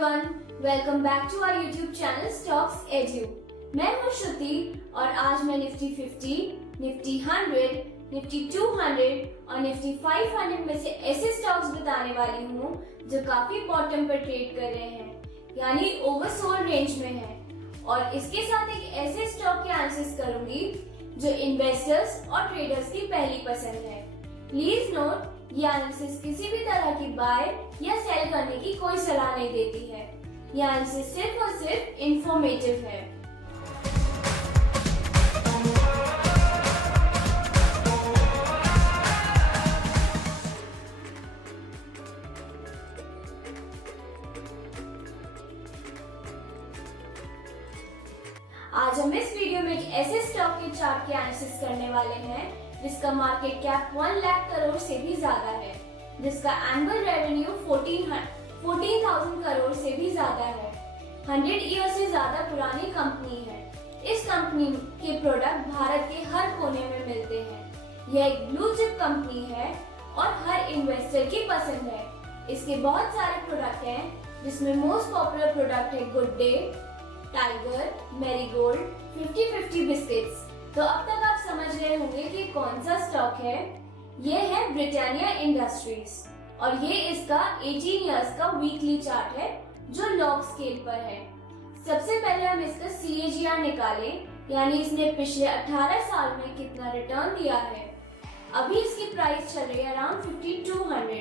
Everyone, welcome back to our YouTube channel Stocks Edu. मैं हूं श्रुति और आज मैं निफ्टी 50, निफ्टी 100, निफ्टी 200 और निफ्टी 500 में से ऐसे स्टॉक्स बताने वाली हूं जो काफी बॉटम पर ट्रेड कर रहे हैं, यानी ओवरसोल्ड रेंज में है। और इसके साथ एक ऐसे स्टॉक के एनालिसिस करूंगी जो इन्वेस्टर्स और ट्रेडर्स की पहली पसंद है। प्लीज नोट, ये एनालिसिस किसी भी तरह की बाय या सेल करने की कोई सलाह नहीं देती है। ये एनालिसिस सिर्फ और सिर्फ इंफॉर्मेटिव है। आज हम इस वीडियो में एक ऐसे स्टॉक के चार्ट के एनालिसिस करने वाले हैं जिसका मार्केट कैप 1 लाख करोड़ से भी ज्यादा है, जिसका एनुअल रेवेन्यू 14,000 करोड़ से भी ज्यादा है। 100 ईयर से ज्यादा पुरानी कंपनी है। इस कंपनी के प्रोडक्ट भारत के हर कोने में मिलते हैं। यह एक ब्लू चिप कंपनी है और हर इन्वेस्टर की पसंद है। इसके बहुत सारे प्रोडक्ट हैं जिसमें मोस्ट पॉपुलर प्रोडक्ट है good day, tiger, marigold, 50-50 biscuits. तो अब तक आप समझ गए होंगे कि कौन सा स्टॉक है। ये है ब्रिटानिया इंडस्ट्रीज और ये इसका 18 इयर्स का वीकली चार्ट है जो लॉग स्केल पर है। सबसे पहले हम इसका CAGR निकालें, यानी इसने पिछले 18 साल में कितना रिटर्न दिया है। अभी इसकी प्राइस चल रही है अराउंड 5200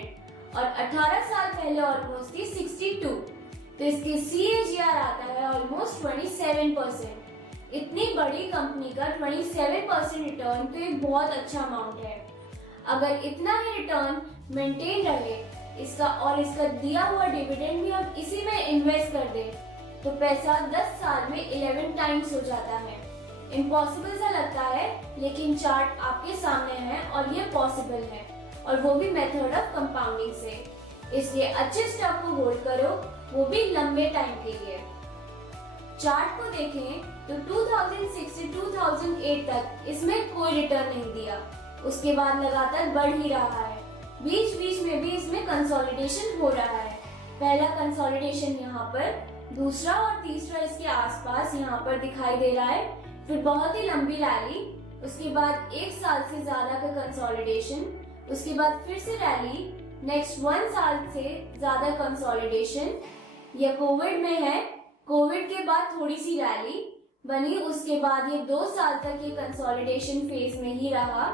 और 18 साल पहले ऑलमोस्ट थी 62, तो इसके CAGR आता है ऑलमोस्ट 27%। इतनी बड़ी कंपनी का 27% रिटर्न तो एक बहुत अच्छा अमाउंट है। अगर इतना ही रिटर्न मेंटेन रहे इसका और इसका दिया हुआ डिविडेंड भी हम इसी में इन्वेस्ट कर दे तो पैसा 10 साल में 11 टाइम्स हो जाता है। इम्पॉसिबल सा लगता है, लेकिन चार्ट आपके सामने है और ये पॉसिबल है, और वो भी मेथड ऑफ कंपाउंडिंग से। इसलिए अच्छे स्टॉक को होल्ड करो, वो भी लंबे टाइम के लिए। चार्ट को देखें तो 2006 से 2008 तक इसमें कोई रिटर्न नहीं दिया, उसके बाद लगातार बढ़ ही रहा है। बीच बीच में भी इसमें कंसोलिडेशन हो रहा है। पहला कंसोलिडेशन यहाँ पर, दूसरा और तीसरा इसके आसपास यहाँ पर दिखाई दे रहा है, फिर बहुत ही लंबी रैली, उसके बाद 1 साल से ज्यादा का कंसोलिडेशन, उसके बाद फिर से रैली, नेक्स्ट 1 साल से ज्यादा कंसोलिडेशन। यह कोविड में है, कोविड के बाद थोड़ी सी रैली बनी, उसके बाद ये 2 साल तक ये कंसोलिडेशन फेज में ही रहा।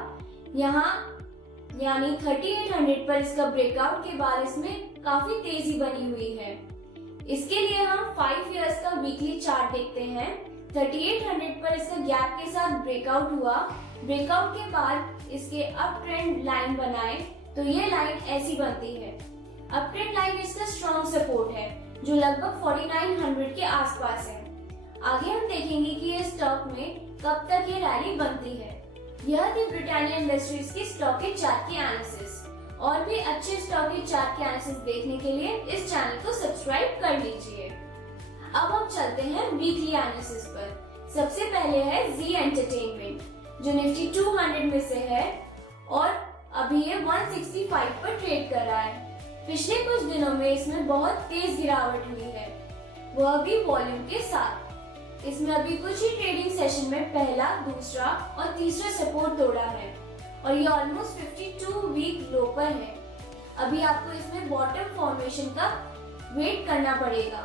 यहाँ यानी 3800 पर इसका ब्रेकआउट के बाद इसमें काफी तेजी बनी हुई है। इसके लिए हम 5 इयर्स का वीकली चार्ट देखते हैं। 3800 पर इसका गैप के साथ ब्रेकआउट हुआ, ब्रेकआउट के बाद इसके अप ट्रेंड लाइन बनाए तो ये लाइन ऐसी बनती है। अप ट्रेंड लाइन इसका स्ट्रॉन्ग सपोर्ट है जो लगभग 4900 के आसपास है। आगे हम देखेंगे कि ये स्टॉक में कब तक ये रैली बनती है। यह थी ब्रिटानिया इंडस्ट्रीज की स्टॉक के चार्ट की एनालिसिस। और भी अच्छे स्टॉक के चार्ट की एनालिसिस देखने के लिए इस चैनल को सब्सक्राइब कर लीजिए। अब हम चलते हैं वीकली एनालिसिस पर। सबसे पहले है जी एंटरटेनमेंट जो निफ्टी 200 में से है और अभी ये 165 पर ट्रेड कर रहा है। पिछले कुछ दिनों में इसमें बहुत तेज गिरावट हुई है, वह भी वॉल्यूम के साथ। इसमें अभी कुछ ही ट्रेडिंग सेशन में पहला, दूसरा और तीसरा सपोर्ट तोड़ा है और ये ऑलमोस्ट 52 वीक लो पर है। अभी आपको इसमें बॉटम फॉर्मेशन का वेट करना पड़ेगा।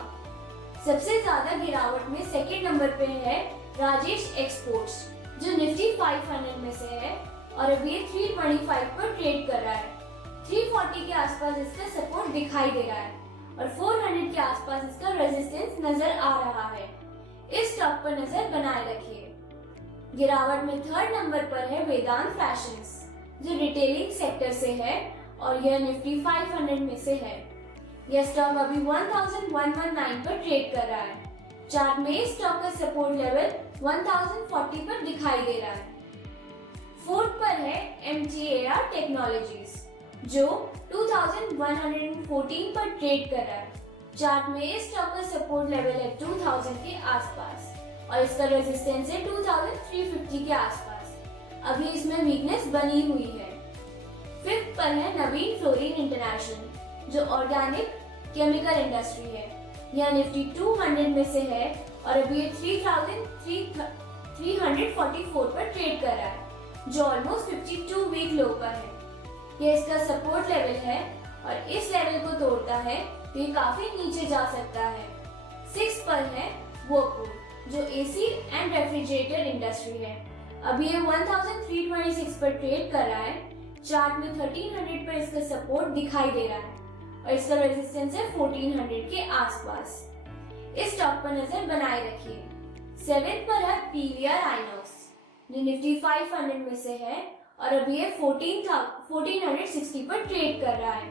सबसे ज्यादा गिरावट में सेकेंड नंबर पे है राजेश एक्सपोर्ट्स जो निफ्टी 500 में से है और अभी 325 पर ट्रेड कर रहा है। 340 के आसपास इसका सपोर्ट दिखाई दे रहा है और 400 के आसपास इसका रेजिस्टेंस नजर आ रहा है। इस स्टॉक पर नजर बनाए रखिए। गिरावट में थर्ड नंबर पर है वेदांत फैशंस जो रिटेलिंग सेक्टर से है और यह निफ्टी 500 में से है। यह स्टॉक अभी 1119 पर ट्रेड कर रहा है। चार्ट में इस स्टॉक का सपोर्ट लेवल 1040 पर दिखाई दे रहा है। फोर्थ पर है MTAR टेक्नोलॉजीज जो 2114 पर ट्रेड कर रहा है। चार्ट में इस स्टॉक का सपोर्ट लेवल है 2000 के आसपास और इसका रेजिस्टेंस है 2350 के आसपास। अभी इसमें वीकनेस बनी हुई है। पर है नवीन फ्लोरिन इंटरनेशनल जो ऑर्गेनिक केमिकल इंडस्ट्री है। यह निफ्टी 200 में से है और अभी ये 3,344 पर ट्रेड कर रहा है, जो ऑलमोस्ट 52 वीक लो पर है। ये इसका सपोर्ट लेवल है और इस लेवल को तोड़ता है तो ये काफी नीचे जा सकता है। 6 पर है व्हर्लपूल, जो एसी एंड रेफ्रिजरेटर इंडस्ट्री है। अभी ये 1326 पर ट्रेड कर रहा है। चार्ट में 1300 पर इसका सपोर्ट दिखाई दे रहा है और इसका रेजिस्टेंस है 1400 के आसपास। इस स्टॉक पर नजर बनाए रखिए। 7 पर है पीवीआर आइनॉक्स, जो निफ्टी 500 में से है और अभी ये 1460 पर ट्रेड कर रहा है।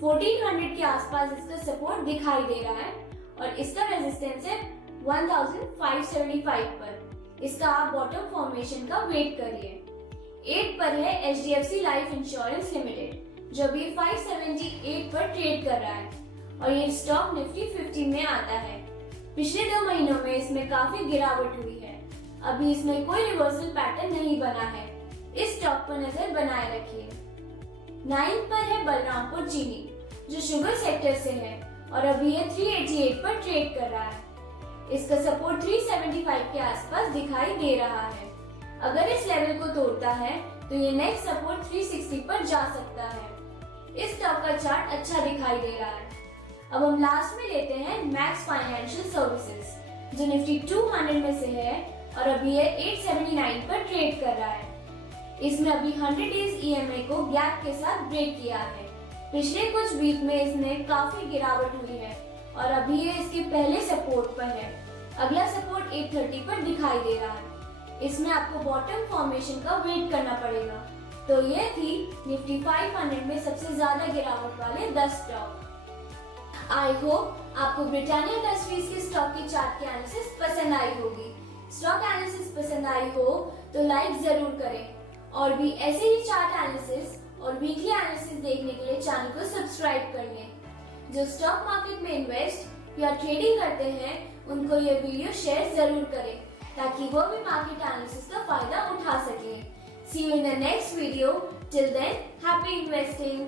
1400 के आसपास इसका सपोर्ट दिखाई दे रहा है और इसका रेजिस्टेंस है 1575 पर। इसका आप बॉटम फॉर्मेशन का वेट करिए। 8 पर है एचडीएफसी लाइफ इंश्योरेंस लिमिटेड, जो अभी 578 पर ट्रेड कर रहा है और ये स्टॉक निफ्टी 50 में आता है। पिछले 2 महीनों में इसमें काफी गिरावट हुई है। अभी इसमें कोई रिवर्सल पैटर्न नहीं बना है। इस स्टॉक पर नजर बनाए रखिए। 9 पर है बलरामपुर चीनी, जो शुगर सेक्टर से है और अभी ये 388 पर ट्रेड कर रहा है। इसका सपोर्ट 375 के आसपास दिखाई दे रहा है। अगर इस लेवल को तोड़ता है तो ये नेक्स्ट सपोर्ट 360 पर जा सकता है। इस स्टॉक का चार्ट अच्छा दिखाई दे रहा है। अब हम लास्ट में लेते हैं मैक्स फाइनेंशियल सर्विसेज, जो निफ्टी 200 में से है और अभी ये 879 पर ट्रेड कर रहा है। इसने अभी 100 डेज ईएमए को गैप के साथ ब्रेक किया है। पिछले कुछ वीक में इसमें काफी गिरावट हुई है और अभी ये इसके पहले सपोर्ट पर है। अगला सपोर्ट 830 पर दिखाई दे रहा है। इसमें आपको बॉटम फॉर्मेशन का वेट करना पड़ेगा। तो ये थी निफ्टी 500 में सबसे ज्यादा गिरावट वाले 10 स्टॉक। आई होप आपको ब्रिटानिया इंडस्ट्रीज के स्टॉक की चार्ट की एनालिसिस पसंद आई होगी। स्टॉक एनालिसिस पसंद आई हो तो लाइक जरूर करें और भी ऐसे ही चार्ट एनालिसिस और वीकली एनालिसिस देखने के लिए चैनल को सब्सक्राइब कर लें। जो स्टॉक मार्केट में इन्वेस्ट या ट्रेडिंग करते हैं उनको ये वीडियो शेयर जरूर करें ताकि वो भी मार्केट एनालिसिस का फायदा उठा सके। See you in the next video. Till then, happy investing.